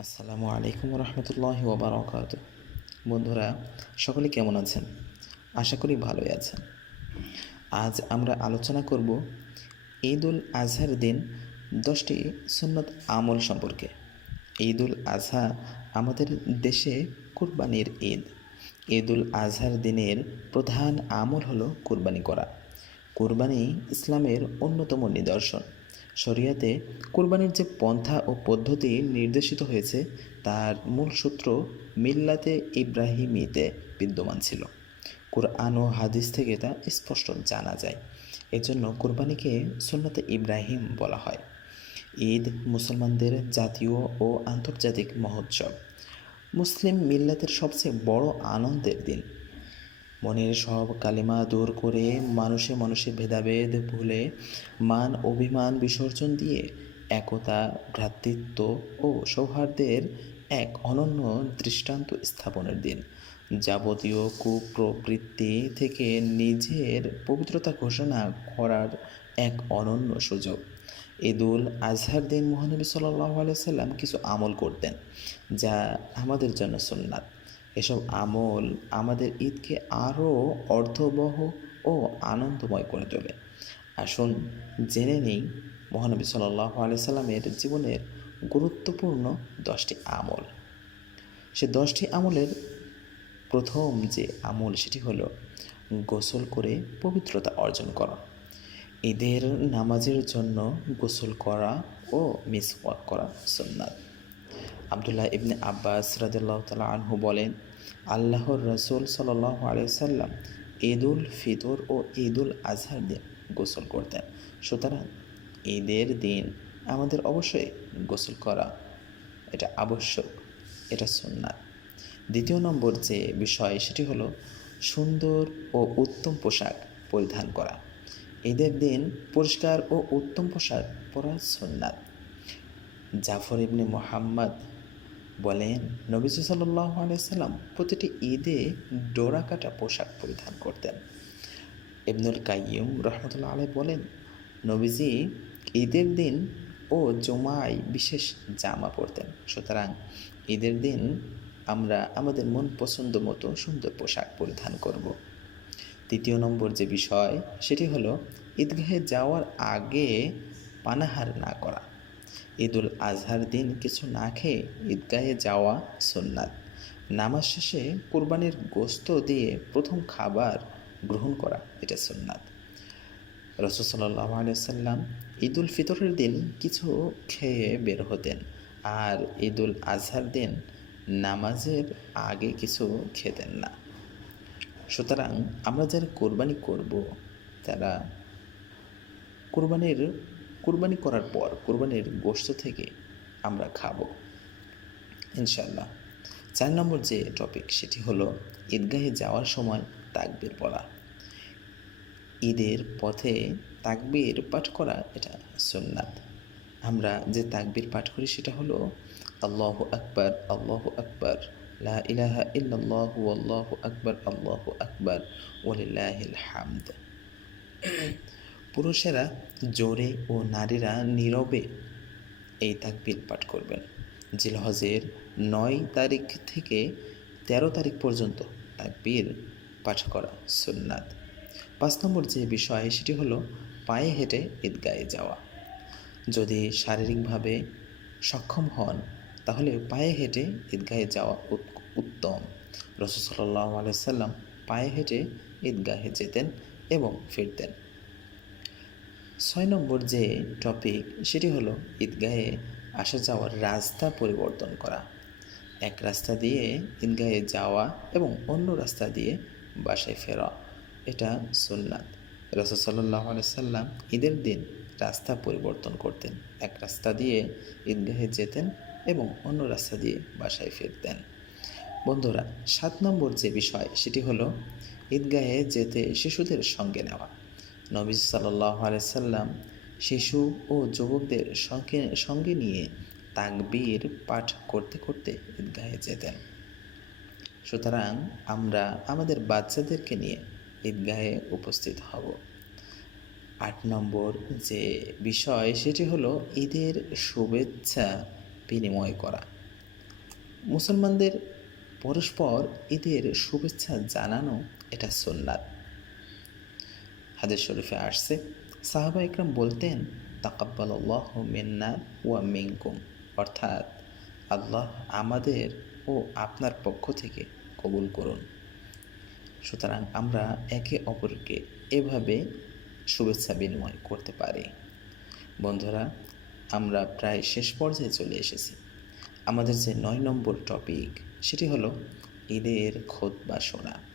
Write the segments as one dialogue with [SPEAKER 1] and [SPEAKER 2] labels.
[SPEAKER 1] আসসালামু আলাইকুম রহমতুল্লাহ ওবরাকাত বন্ধুরা, সকলে কেমন আছেন? আশা করি ভালোই আছেন। আজ আমরা আলোচনা করব ঈদ উল আজহার দিন দশটি সুন্নত আমল সম্পর্কে। ঈদ উল আজহা আমাদের দেশে কুরবানির ঈদ। ঈদ উল আজহার দিনের প্রধান আমল হলো কুরবানি করা। কুরবানি ইসলামের অন্যতম নিদর্শন। শরিয়াতে কুরবানির যে পন্থা ও পদ্ধতি নির্দেশিত হয়েছে, তার মূল সূত্র মিল্লাতে ইব্রাহিমিতে বিদ্যমান ছিল। কোরআন ও হাদিস থেকে তা স্পষ্ট জানা যায়। এজন্য কোরবানিকে সুন্নতে ইব্রাহিম বলা হয়। ঈদ, মুসলমানদের জাতীয় ও আন্তর্জাতিক মহোৎসব। মুসলিম মিল্লাতের সবচেয়ে বড় আনন্দের দিন। মনের সব কালিমা দূর করে মানুষে মানুষে ভেদাভেদ ভুলে মান অভিমান বিসর্জন দিয়ে একতা, ভ্রাতৃত্ব ও সৌহার্দ্যের এক অনন্য দৃষ্টান্ত স্থাপনের দিন। যাবতীয় কুপ্রবৃত্তি থেকে নিজের পবিত্রতা ঘোষণা করার এক অনন্য সুযোগ। ঈদুল আজহার দিন মহানবী সাল্লাহ সাল্লাম কিছু আমল করতেন, যা আমাদের জন্য সুন্নাত। এসব আমল আমাদের ঈদকে আরও অর্থবহ ও আনন্দময় করে তোলে। আসুন, জেনে নেই মহানবী সাল্লাহ সাল্লামের জীবনের গুরুত্বপূর্ণ দশটি আমল। সে দশটি আমলের প্রথম যে আমল সেটি হলো গোসল করে পবিত্রতা অর্জন করা। ঈদের নামাজের জন্য গোসল করা ও মিসওয়াক করা সুন্নাত। আবদুল্লাহ ইবনে আব্বাস রাদিল্লাহ তালা আনহু বলেন, আল্লাহর রসুল সাল্লাহ আলিয়াল্লাম ঈদ উল ফিতর ও ঈদ উল আজহার দিন গোসল করতেন। সুতরাং ঈদের দিন আমাদের অবশ্যই গোসল করা এটা আবশ্যক, এটা সুন্নাত। দ্বিতীয় নম্বর যে বিষয় সেটি হলো সুন্দর ও উত্তম পোশাক পরিধান করা। ঈদের দিন পরিষ্কার ও উত্তম পোশাক পরা সুন্নাত। জাফর ইবনে মোহাম্মদ বলেন, নবী সাল্লাহ আলাইসাল্লাম প্রতিটি ঈদে ডোরা কাটা পোশাক পরিধান করতেন। ইবনুল কাইয়ুম রহমতুল্লাহ আলাই বলেন, নবীজি ঈদের দিন ও জমায় বিশেষ জামা পরতেন। সুতরাং ঈদের দিন আমরা আমাদের মন পছন্দ মতো সুন্দর পোশাক পরিধান করব। তৃতীয় নম্বর যে বিষয়, সেটি হলো ঈদগাহে যাওয়ার আগে পানাহার না করা। ঈদুল আজহার দিন কিছু না খেয়ে ঈদগাহে যাওয়া সুন্নাত। নামাজ শেষে কোরবানির গোস্ত দিয়ে প্রথম খাবার গ্রহণ করা, এটা সুন্নাত। রসুসাল্লাহ আলিয়াল্লাম ঈদুল ফিতরের দিন কিছু খেয়ে বের হতেন আর ঈদুল আজহার দিন নামাজের আগে কিছু খেতেন না। সুতরাং আমরা যারা কোরবানি করব, তারা কোরবানির কুরবানি করার পর, কুরবানির গোশত থেকে আমরা খাব। ইনশাল্লাহ চার নম্বর যে টপিক সেটি হলো ঈদগাহে যাওয়ার সময় তাকবির পড়া। ঈদের পথে তাকবির পাঠ করা, এটা সুন্নাত। আমরা যে তাকবির পাঠ করি, সেটা হলো আল্লাহ আকবর আল্লাহ আকবর, লা ইলাহা ইল্লাল্লাহ আল্লাহু আকবর আল্লাহু আকবর ওলিল্লাহিল হামদ। পুরুষেরা জোরে ও নারীরা নীরবে এই তাকবির পাঠ করবেন। জিলহজের নয় তারিখ থেকে তেরো তারিখ পর্যন্ত তাকবির পাঠ করা সুন্নাত। পাঁচ নম্বর যে বিষয়, সেটি হলো পায়ে হেঁটে ঈদগায়ে যাওয়া। যদি শারীরিকভাবে সক্ষম হন, তাহলে পায়ে হেঁটে ঈদগাহে যাওয়া উত্তম। রসুসল্লাহ আলাইসাল্লাম পায়ে হেঁটে ঈদগাহে যেতেন এবং ফিরতেন। ছয় নম্বর যে টপিক সেটি হলো ঈদগাহে আসা যাওয়ার রাস্তা পরিবর্তন করা। এক রাস্তা দিয়ে ঈদগাহে যাওয়া এবং অন্য রাস্তা দিয়ে বাসায় ফেরা, এটা সুন্নাত। রসসাল্লাহ সাল্লাম ঈদের দিন রাস্তা পরিবর্তন করতেন। এক রাস্তা দিয়ে ঈদগাহে যেতেন এবং অন্য রাস্তা দিয়ে বাসায় ফিরতেন। বন্ধুরা, সাত নম্বর যে বিষয়, সেটি হলো ঈদগাহে যেতে শিশুদের সঙ্গে নেওয়া। নবী সাল্লাহ আলাইসাল্লাম শিশু ও যুবকদের সঙ্গে সঙ্গে নিয়ে তাকবীর পাঠ করতে করতে ঈদগাহে যেতেন। সুতরাং আমরা আমাদের বাচ্চাদেরকে নিয়ে ঈদগাহে উপস্থিত হব। আট নম্বর যে বিষয়, সেটি হলো ঈদের শুভেচ্ছা বিনিময় করা। মুসলমানদের পরস্পর ঈদের শুভেচ্ছা জানানো এটা সুন্নাত। হাদিস শরীফে আসছে, সাহাবা ইকরাম বলতেন তাকাব্বাল আল্লাহ মিন্না ওয়া মিনকুম। অর্থাৎ, আল্লাহ আমাদের ও আপনার পক্ষ থেকে কবুল করুন। সুতরাং আমরা একে অপরকে এভাবে শুভেচ্ছা বিনিময় করতে পারি। বন্ধুরা, আমরা প্রায় শেষ পর্যায়ে চলে এসেছি। আমাদের যে নয় নম্বর টপিক সেটি হলো ঈদের খোদ বা শোনা।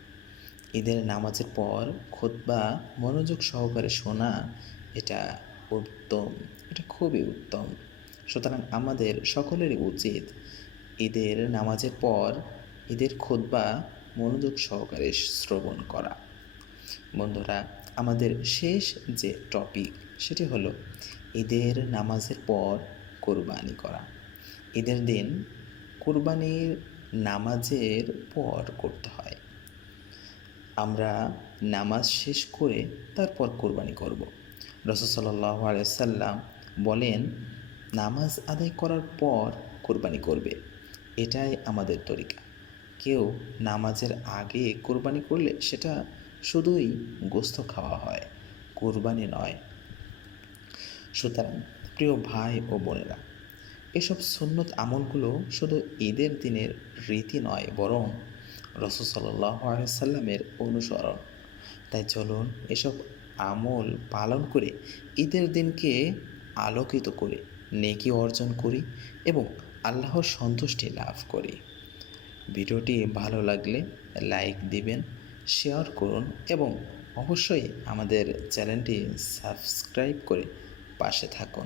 [SPEAKER 1] ঈদের নামাজের পর খোদবা মনোযোগ সহকারে শোনা, এটা উত্তম, এটা খুবই উত্তম। সুতরাং আমাদের সকলেরই উচিত ঈদের নামাজের পর ঈদের খোদবা মনোযোগ সহকারে শ্রবণ করা। বন্ধুরা, আমাদের শেষ যে টপিক সেটি হলো ঈদের নামাজের পর কোরবানি করা। ঈদের দিন কোরবানির নামাজের পর করতে হয়। আমরা নামাজ শেষ করে তারপর কোরবানি করব। রসদ সাল্লাহ আলাইসাল্লাম বলেন, নামাজ আদায় করার পর কোরবানি করবে। এটাই আমাদের তরিকা। কেউ নামাজের আগে কোরবানি করলে সেটা শুধুই গোস্ত খাওয়া হয়, কোরবানি নয়। সুতরাং প্রিয় ভাই ও বোনেরা, এসব সুন্নত আমলগুলো শুধু ঈদের দিনের রীতি নয়, বরং রসুল অনুসরণ। তাই চলুন এসব আমল পালন করে ঈদের দিনকে আলোকিত করে, নেকি অর্জন করি এবং আল্লাহর সন্তুষ্টি লাভ করি। ভিডিওটি ভালো লাগলে লাইক দিবেন, শেয়ার করুন এবং অবশ্যই আমাদের চ্যানেলটি সাবস্ক্রাইব করে পাশে থাকুন।